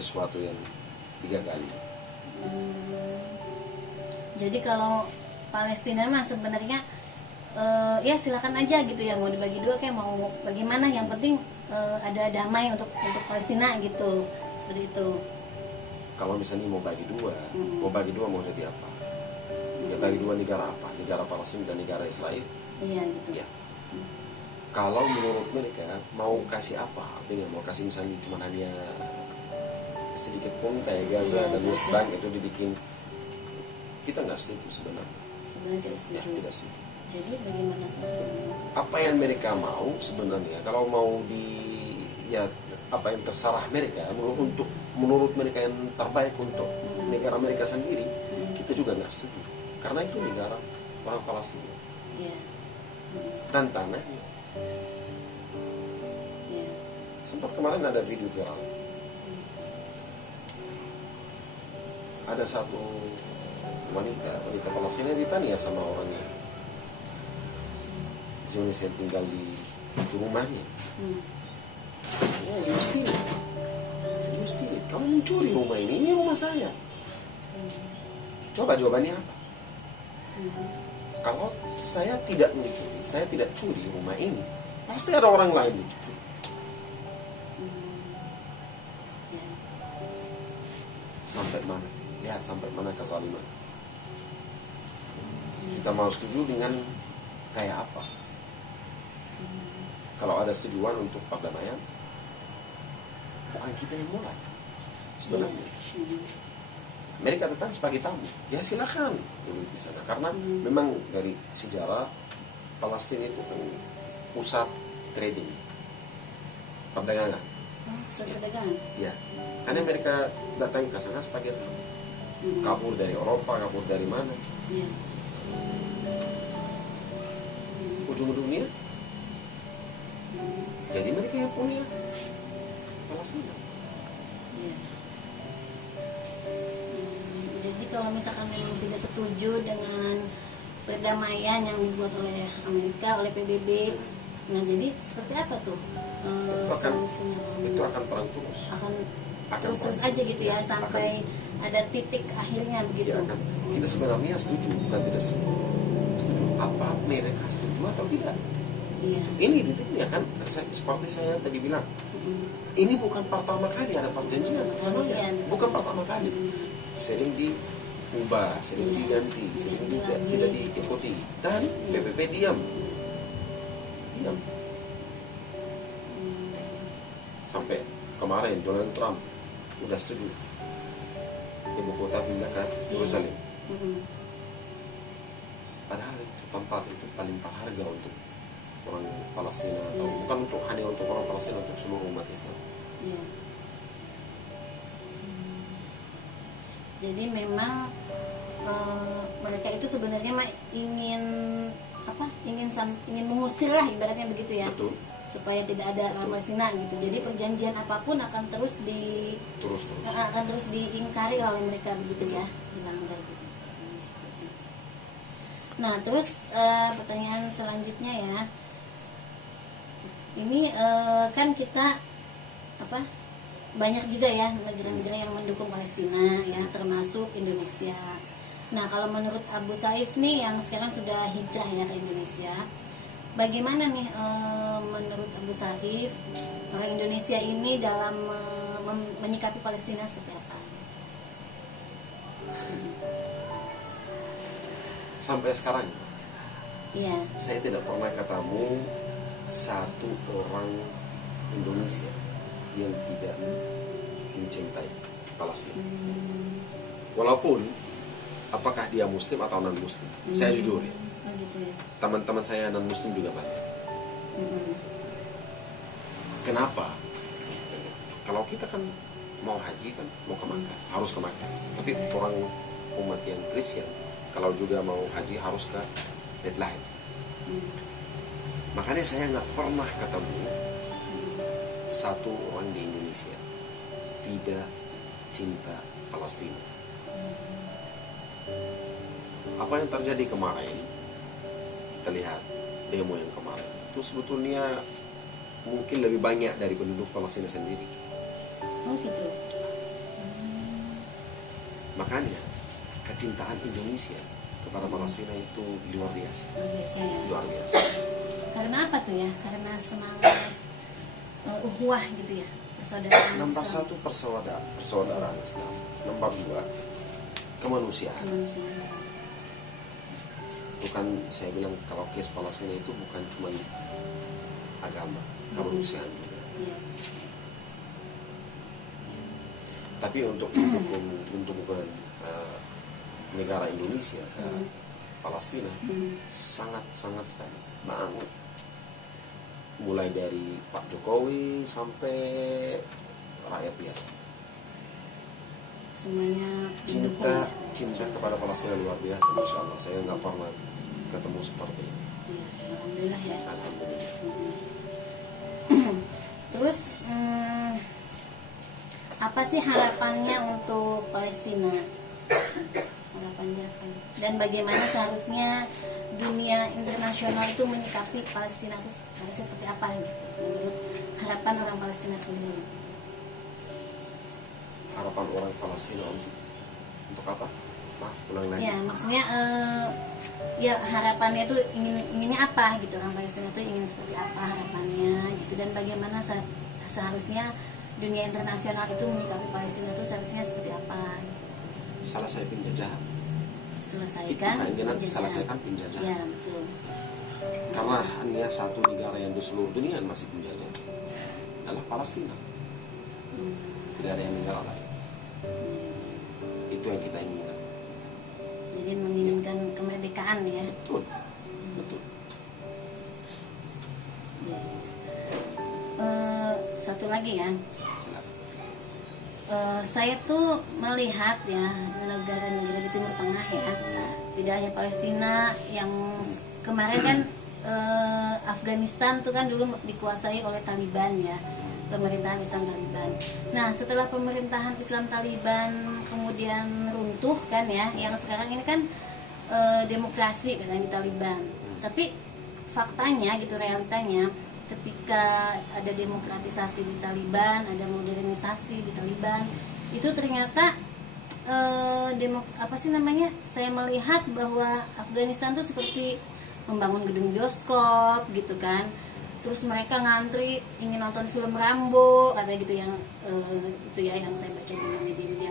sesuatu yang digagali. Jadi kalau Palestina mah sebenarnya ya silakan aja gitu ya, mau dibagi dua kayak mau bagaimana, yang penting ada damai untuk Palestina gitu, seperti itu. Kalau misalnya mau bagi dua mau jadi apa? Ya bagi dua negara apa? Negara Palestina dan negara Israel. Iya gitu. Ya. Kalau menurut mereka mau kasih apa? Artinya mau kasih misalnya cuma hanya sedikit pun kayak Gaza dan West Bank itu dibikin, kita nggak setuju sebenarnya. Sebenarnya tidak setuju. Ya, tidak setuju. Jadi bagaimana sebenarnya? Apa yang mereka mau sebenarnya? Kalau mau ya apa yang terserah mereka menurut mereka yang terbaik untuk negara mereka sendiri, kita juga nggak setuju. Karena itu negara orang Palestina. Iya. Dan tanahnya. Iya. Sempat kemarin ada video viral. Ada satu wanita Palestina ditanya sama orangnya, Zionis yang tinggal di rumahnya. Ya, Justine, kamu mencuri rumah ini rumah saya. Coba jawabannya apa? Kalau saya tidak mencuri, saya tidak curi rumah ini, pasti ada orang lain mencuri. Sampai mana? Lihat sampai mana kezaliman. Kita mau setuju dengan kayak apa? Kalau ada setujuan untuk perdamaian, bukan kita yang mulai sebenarnya. Mereka datang sebagai tamu, ya silakan dulu di sana. Karena memang dari sejarah Palestina itu kan pusat trading, perdagangan. Pusat perdagangan. Ya, karena mereka datang ke sana sebagai tamu. Kabur dari Eropa, kabur dari mana? Iya. Ujung dunia. Jadi mereka yang punya Palestina. Iya. Jadi kalau misalkan memang tidak setuju dengan perdamaian yang dibuat oleh Amerika, oleh PBB, nah jadi seperti apa tuh solusinya? Itu akan perang terus. Akan terus aja gitu ya, sampai ada titik akhirnya begitu. Ya, kita sebenarnya setuju, bukan tidak setuju. Setuju apa mereka setuju atau tidak? Iya. Ini titiknya kan, seperti saya tadi bilang, ini bukan pertama kali ada perjanjian, bukan pertama kali. Sering diubah, sering diganti, sering tidak diikuti, dan PBB diam. Sampai kemarin Donald Trump udah setuju ibu kota pindah ke Yerusalem. Padahal itu tempat itu paling berharga untuk orang Palestina, atau bukan untuk hanya untuk orang Palestina, untuk seluruh umat Islam. Iya. Jadi memang mereka itu sebenarnya ingin mengusir lah ibaratnya begitu ya. Betul. Supaya tidak ada Palestina gitu. Jadi perjanjian apapun akan terus akan terus diingkari oleh mereka begitu ya, dilanggar gitu. Nah, terus pertanyaan selanjutnya ya. Ini kan kita banyak juga ya negara-negara yang mendukung Palestina ya, termasuk Indonesia. Nah, kalau menurut Abu Saif nih yang sekarang sudah hijrah ya ke Indonesia, bagaimana nih menurut Abu Saif orang Indonesia ini dalam menyikapi Palestina seperti apa? Sampai sekarang, Iya. saya tidak pernah ketemu satu orang Indonesia yang tidak mencintai Palestina. Walaupun apakah dia Muslim atau non Muslim, saya jujur ya. Gitu ya. Teman-teman saya non Muslim juga banyak. Kenapa? Kalau kita kan mau haji kan mau ke Makkah, harus ke Makkah. Tapi orang umat yang Kristen kalau juga mau haji harus ke Bethlehem. Makanya saya nggak pernah ketemu satu orang di Indonesia tidak cinta Palestina. Apa yang terjadi kemarin, kita lihat demo yang kemarin itu sebetulnya mungkin lebih banyak dari penduduk Palestina sendiri. Oh gitu. Makanya kecintaan Indonesia kepada Palestina itu luar biasa. Biasanya. Luar biasa. Karena apa tuh ya? Karena semangat uhuwah gitu ya, persaudaraan. Nomor Islam. 1 persaudaraan Islam. Nomor 2 kemanusiaan. Kemanusiaan. Itu kan saya bilang kalau kes Palestina itu bukan cuma agama, kemanusiaan juga. Iya. Tapi untuk mendukung negara Indonesia ke Palestina sangat sekali banget. Mulai dari Pak Jokowi sampai rakyat biasa. Semuanya mendukung. Cinta kepada Palestina luar biasa, Masya Allah. Saya nggak pernah ketemu seperti ini. Iya, alhamdulillah ya. Alhamdulillah. Terus apa sih harapannya untuk Palestina? Harapannya apa? Dan bagaimana seharusnya dunia internasional itu menyikapi Palestina itu harusnya seperti apa gitu? Menurut harapan orang Palestina sendiri. Harapan orang Palestina untuk apa? Maaf, ulang lagi. Ya, maksudnya ya harapannya itu inginnya apa gitu, orang Palestina itu ingin seperti apa harapannya gitu, dan bagaimana seharusnya dunia internasional itu menyikapi Palestina itu seharusnya seperti apa gitu. Selesai penjajahan. Selesaikan Selesaikan penjajahan. Ya, betul. Karena hanya satu negara yang di seluruh dunia yang masih penjajah adalah Palestina. Tidak ada yang negara lain. Itu yang kita inginkan. Jadi menginginkan kemerdekaan ya. Betul. Ya. Satu lagi ya. Silakan. Saya tuh melihat ya negara-negara di Timur Tengah ya, tidak hanya Palestina, yang kemarin kan Afghanistan tuh kan dulu dikuasai oleh Taliban ya, pemerintahan Islam Taliban. Nah, setelah pemerintahan Islam Taliban kemudian runtuh kan ya, yang sekarang ini kan demokrasi katanya di Taliban. Tapi faktanya gitu, realitanya ketika ada demokratisasi di Taliban, ada modernisasi di Taliban, itu ternyata saya melihat bahwa Afghanistan tuh seperti membangun gedung bioskop gitu kan. Terus mereka ngantri ingin nonton film Rambo, kata gitu, yang itu ya yang saya baca di media-media,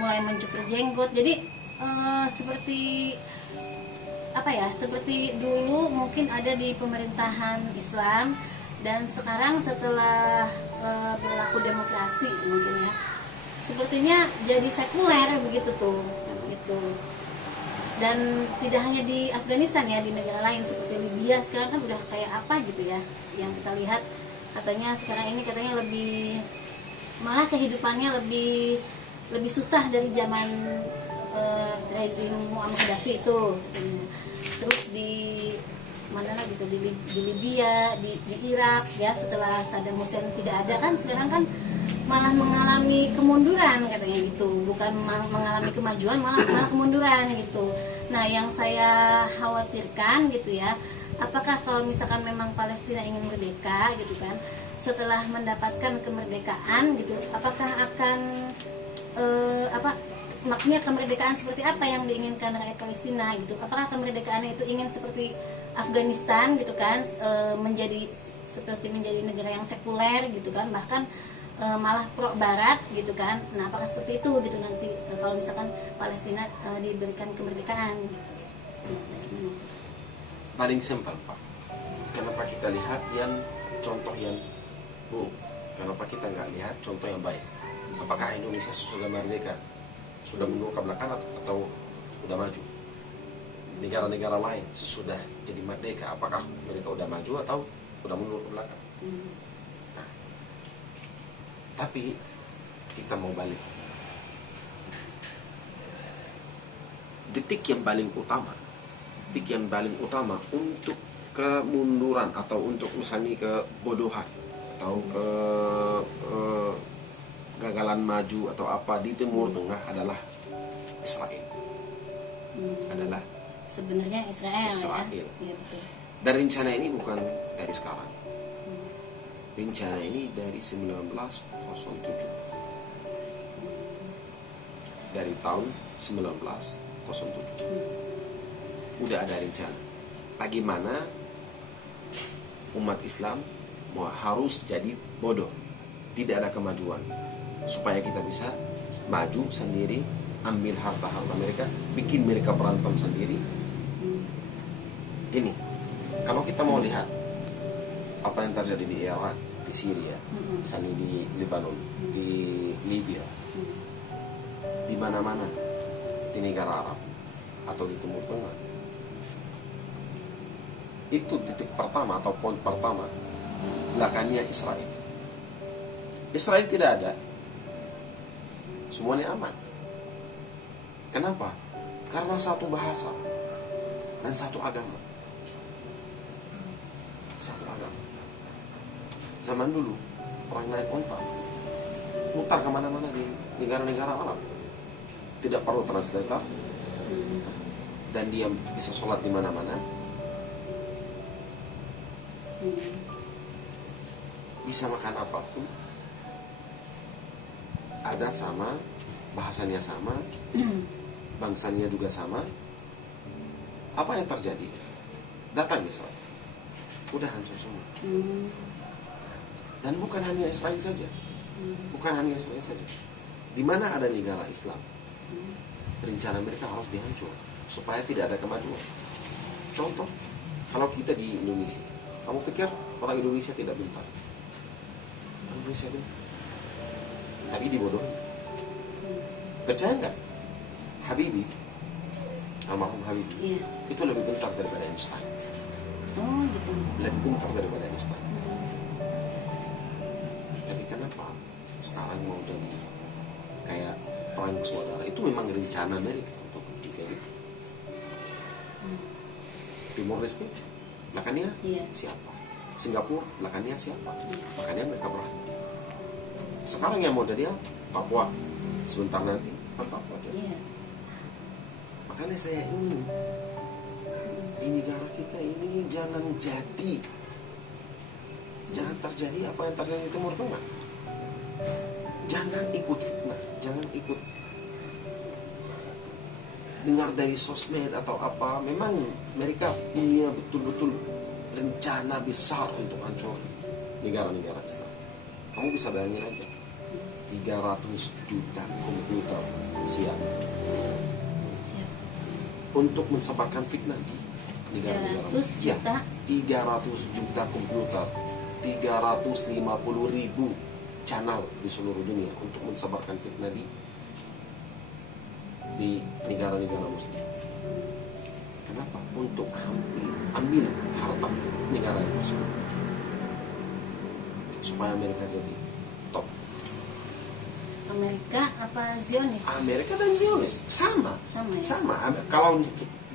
mulai mencukur jenggot. Jadi seperti apa ya, seperti dulu mungkin ada di pemerintahan Islam, dan sekarang setelah berlaku demokrasi mungkin ya, sepertinya jadi sekuler begitu tuh gitu. Dan tidak hanya di Afghanistan ya, di negara lain seperti Libya sekarang kan udah kayak apa gitu ya, yang kita lihat katanya sekarang ini katanya lebih, malah kehidupannya lebih susah dari zaman rezim Muammar Gaddafi itu. Terus di mana lagi gitu, di Libya, di Irak ya, setelah Saddam Hussein tidak ada kan, sekarang kan malah mengalami kemunduran katanya gitu, bukan mengalami kemajuan, malah kemunduran gitu. Nah, yang saya khawatirkan gitu ya, apakah kalau misalkan memang Palestina ingin merdeka gitu kan, setelah mendapatkan kemerdekaan gitu, apakah akan maksudnya kemerdekaan seperti apa yang diinginkan rakyat Palestina gitu? Apakah kemerdekaan itu ingin seperti Afghanistan gitu kan, menjadi negara yang sekuler gitu kan, bahkan malah pro Barat gitu kan? Nah, apakah seperti itu gitu nanti kalau misalkan Palestina diberikan kemerdekaan? Paling simpel, Pak. Kenapa kita lihat yang contoh yang buruk? Kenapa kita nggak lihat contoh yang baik? Apakah Indonesia sesudah merdeka sudah mundur ke belakang atau sudah maju? Negara-negara lain sesudah jadi merdeka, apakah mereka sudah maju atau sudah mundur ke belakang? Nah, tapi kita mau balik. Detik yang paling utama untuk kemunduran atau untuk misalnya kebodohan atau kegagalan maju atau apa di Timur Tengah adalah Israel. Adalah sebenarnya Israel. Ya? Ya, betul. Dan rencana ini bukan dari sekarang. Rencana ini dari 1907. dari tahun 1907. Udah ada rencana bagaimana umat Islam harus jadi bodoh, tidak ada kemajuan, supaya kita bisa maju sendiri, ambil harta-harta mereka, bikin mereka berantem sendiri. Ini kalau kita mau lihat apa yang terjadi di Irak, di Syria, misalnya di Lebanon, di Libya, di mana-mana di negara Arab atau di Timur Tengah, itu titik pertama atau poin pertama, belakangnya Israel. Israel tidak ada, semuanya aman. Kenapa? Karena satu bahasa dan satu agama. Satu agama. Zaman dulu orang naik onta, mutar kemana-mana di negara-negara Arab, tidak perlu translator, dan dia bisa sholat di mana-mana, bisa makan apapun, adat sama, bahasanya sama, bangsanya juga sama. Apa yang terjadi? Datang Israel, udah hancur semua. Dan bukan hanya Israel saja, bukan hanya Israel saja. Di mana ada negara Islam, rencana mereka harus dihancur supaya tidak ada kemajuan. Contoh, kalau kita di Indonesia, kamu pikir orang Indonesia tidak pintar? Orang Indonesia pintar, tapi dibodohi. Percaya nggak? Habibie, almarhum Habibie, itu lebih pintar daripada Einstein. Oh gitu. Lebih pintar daripada Einstein. Tapi kenapa sekarang mau jadi kayak perang bersaudara? Itu memang rencana Amerika untuk kayak gitu. Timor Leste, belakangnya siapa? Singapura, belakangnya siapa? Makanya mereka berani. Sekarang yang mau jadi Papua, sebentar nanti Papua jadi. Makanya saya ingin di negara kita ini jangan terjadi apa yang terjadi di Timur Tengah. Jangan ikut fitnah, jangan ikut dengar dari sosmed atau apa. Memang mereka punya betul-betul rencana besar untuk hancur negara-negara Islam. Kamu bisa bayangin aja, 300 juta komputer siap untuk mensebarkan fitnah di negara-negara. 300 juta? Ya, 300 juta komputer, 350.000 channel di seluruh dunia untuk mensebarkan fitnah di negara-negara muslim. Kenapa? Untuk ambil harta negara itu supaya mereka jadi top. Amerika apa Zionis? Amerika dan Zionis sama ya? Sama. Kalau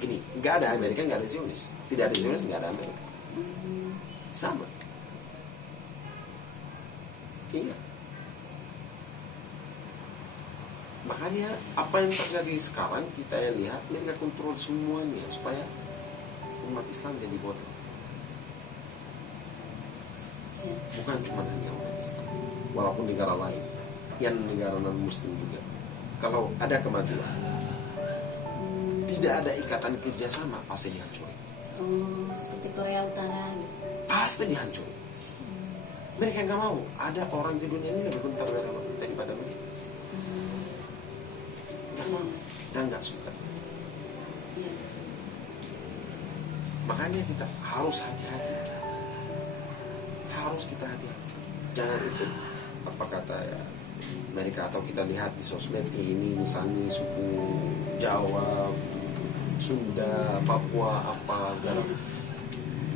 gini, nggak ada Amerika, nggak ada Zionis. Tidak ada Zionis, nggak ada Amerika. Sama. Iya. Makanya apa yang terjadi sekarang kita lihat mereka kontrol semuanya supaya umat Islam jadi bodoh. Bukan cuma hanya umat Islam, walaupun negara lain, yang negara non Muslim juga. Kalau ada kemajuan, tidak ada ikatan kerjasama, pasti dihancurin. Seperti Korea Utara gitu. Pasti dihancurin. Mereka nggak mau ada orang di dunia ini lebih pintar daripada mereka. Nggak mau dan nggak suka. Makanya kita harus hati-hati. Harus kita hati-hati. Jangan ikut apa kata ya mereka, atau kita lihat di sosmed ini misalnya suku Jawa, Sunda, Papua apa segala.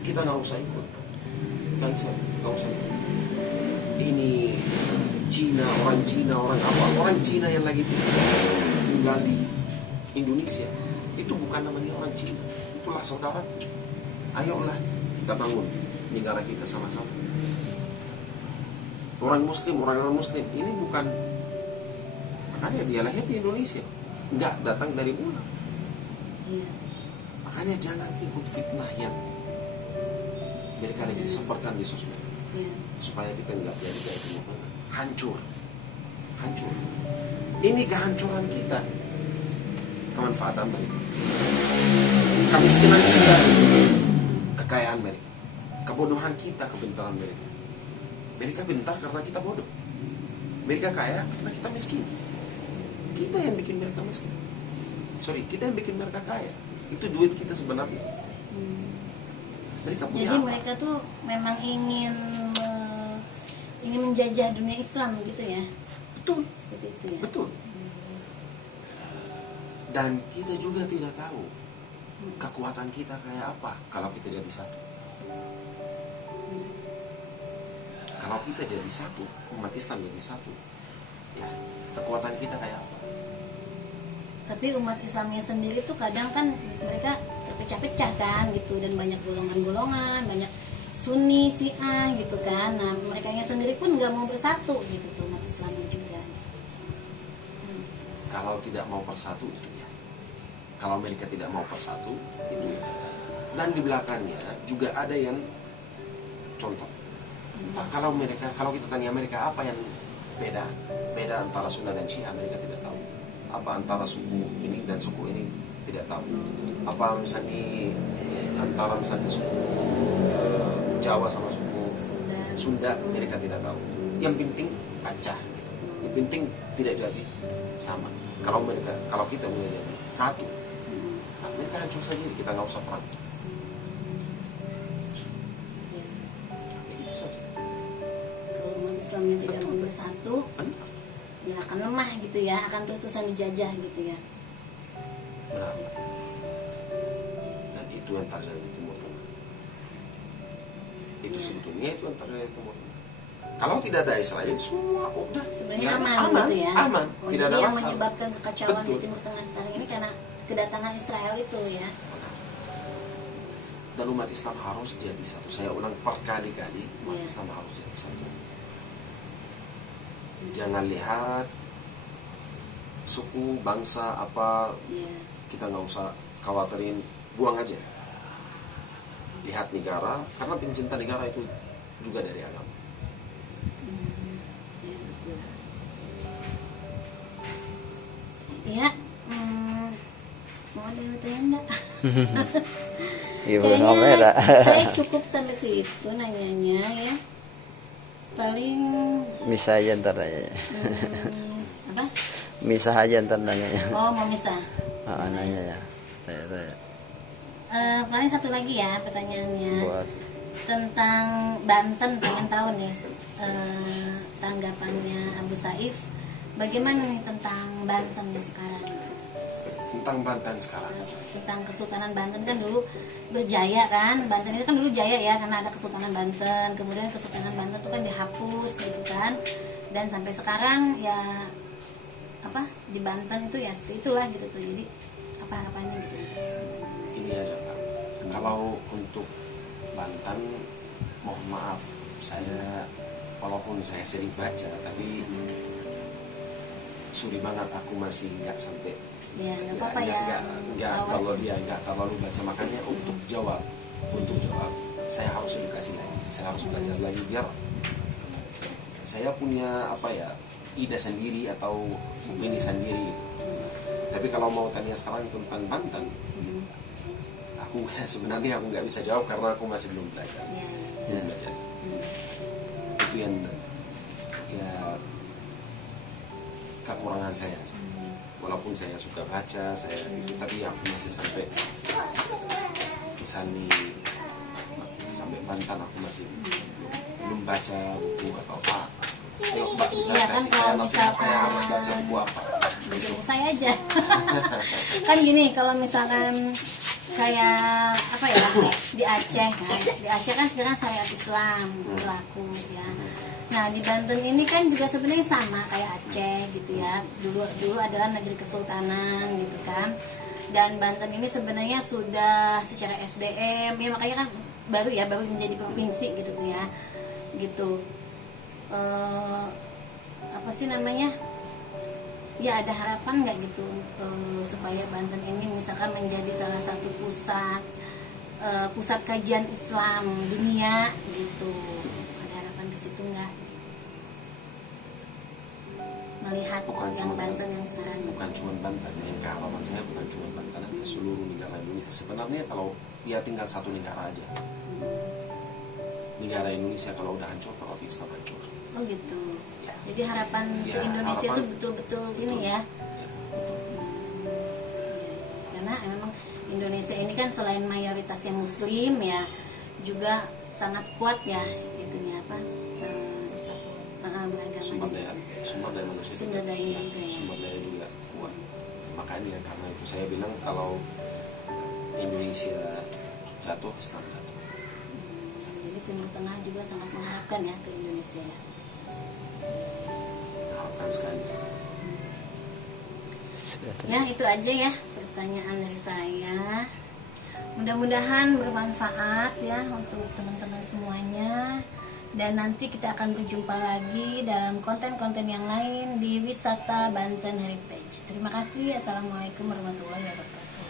Kita nggak usah ikut. Nggak usah ikut. Ini Cina, orang apa? Orang Cina yang lagi tinggal di Indonesia itu bukan namanya orang Cina, itulah saudara. Ayolah kita bangun negara kita sama-sama. Orang Muslim, orang non-Muslim ini bukan, makanya dia lahir di Indonesia, nggak datang dari mana. Makanya jangan ikut fitnah yang mereka lagi disebarkan di sosmed, supaya kita nggak jadi kayak Timur Tengah, hancur. Ini kehancuran kita, kemanfaatan mereka. Kemiskinan kita, kekayaan mereka. Kebodohan kita, kebentaran mereka. Mereka bentar karena kita bodoh. Mereka kaya karena kita miskin. Kita yang bikin mereka miskin. Kita yang bikin mereka kaya. Itu duit kita sebenarnya. Mereka punya Jadi apa? mereka tuh memang ingin menjajah dunia Islam gitu ya. Betul. Seperti itu ya. Betul. Dan kita juga tidak tahu kekuatan kita kayak apa kalau kita jadi satu. Kalau kita jadi satu, umat Islam jadi satu, ya kekuatan kita kayak apa? Tapi umat Islamnya sendiri tuh kadang kan mereka terpecah-pecah kan gitu, dan banyak golongan-golongan, banyak Sunni, Syiah gitu kan. Nah merekanya sendiri pun nggak mau bersatu gitu tuh umat Islam juga. Kalau tidak mau bersatu itu ya. Kalau mereka tidak mau bersatu itu ya. Dan di belakangnya juga ada yang contoh. Pak, kalau kita tanya mereka apa yang beda antara Sunni dan Syiah, mereka tidak tahu. Apa antara suku ini dan suku ini tidak tahu. Apa misalnya antara misalnya suku Jawa sama suku Sunda, mereka tidak tahu. Yang penting pecah. Yang penting tidak jadi sama. Kalau kita mulai jadi satu, nah, mereka hancur saja, kita nggak usah perang. Begitu saja. Kalau umat Islamnya tidak mau bersatu, ya akan lemah gitu ya, akan terus-terusan dijajah gitu ya. Benar. Dan itu yang terjadi di Timur Tengah. Itu sebetulnya itu yang terjadi di Timur Tengah. Kalau tidak ada Israel, semua udah Sebenarnya aman gitu ya. Aman. Oh, Tidak jadi ada yang masalah. menyebabkan kekacauan Betul. di Timur Tengah sekarang ini karena kedatangan Israel itu ya. Dan umat Islam harus jadi satu. Saya ulang berkali-kali, umat Iya. Islam harus jadi satu. Jangan lihat suku, bangsa, apa, Iya. kita nggak usah khawatirin, buang aja. Lihat negara, karena pencinta negara itu juga dari agama. Ya, betul. Ya, mau ada yang bertanya enggak? Ibu Kayaknya Nomera. saya cukup sampai situ nanyanya ya. Paling Misah aja ntar nanya. apa? Misah aja ntar nanya. Oh, mau misah. Nanya ya. Tanya. Paling satu lagi ya pertanyaannya. Buat Tentang Banten, pengen tahu nih tanggapannya Abu Saif. Bagaimana nih tentang Banten sekarang? Tentang Banten sekarang. Tentang Kesultanan Banten kan dulu berjaya kan, Banten itu kan dulu jaya ya karena ada Kesultanan Banten, kemudian Kesultanan Banten itu kan dihapus gitu kan, dan sampai sekarang ya apa di Banten itu ya seperti itulah gitu tuh. Jadi apa harapannya gitu? Ini aja Kak. Kalau untuk Banten, mohon maaf, saya walaupun saya sering baca, tapi sorry banget aku masih nggak sampai. Ya nggak apa-apa ya. Nggak terlalu baca, makanya untuk jawab saya harus edukasi lagi, saya harus belajar lagi biar saya punya apa ya, ide sendiri atau opini sendiri. Tapi kalau mau tanya sekarang tentang Banten, aku sebenarnya aku nggak bisa jawab karena aku masih belum belajar. Belum belajar. Itu yang ya kekurangan saya. Walaupun saya suka baca, tapi aku masih sampai misalnya sampai Banten aku masih belum baca buku atau apa. Kalau Mbak bisa Iya kan, kasih kalau saya nasihat, saya misalkan- harus baca buku apa? Baju saya aja. Kan gini, kalau misalkan kayak apa ya di Aceh kan, di Aceh kan sekarang syariat Islam berlaku ya. Nah di Banten ini kan juga sebenarnya sama kayak Aceh gitu ya. Dulu adalah negeri kesultanan gitu kan. Dan Banten ini sebenarnya sudah secara SDM ya, makanya kan baru menjadi provinsi gitu tuh ya, gitu. Apa sih namanya? Ya ada harapan nggak gitu supaya Banten ini misalkan menjadi salah satu pusat kajian Islam dunia gitu. Ada harapan ke situ nggak? melihat Bukan yang cuma Banten yang sekarang. bukan cuma Banten, yang keharapan saya bukan cuma Banten, tapi seluruh negara Indonesia. Sebenarnya kalau ya tinggal satu negara aja, negara Indonesia kalau udah hancur, kalau Pakistan hancur. Oh gitu. Ya. Jadi harapan ke Ya, Indonesia harapan- itu betul-betul ini ya. Ya, betul. Karena memang Indonesia ini kan selain mayoritasnya Muslim ya, juga sangat kuat ya itunya apa? Beragama. Sumber daya manusia Sumber daya juga ya. sumber daya juga kuat. Makanya karena itu saya bilang kalau Indonesia jatuh, Islam jatuh. Jadi Timur Tengah juga sangat mengharapkan ya ke Indonesia ya. Harapkan sekali. Ya itu aja ya pertanyaan dari saya. Mudah-mudahan bermanfaat ya untuk teman-teman semuanya. Dan nanti kita akan berjumpa lagi dalam konten-konten yang lain di Wisata Banten Heritage. Terima kasih. Assalamualaikum warahmatullahi wabarakatuh.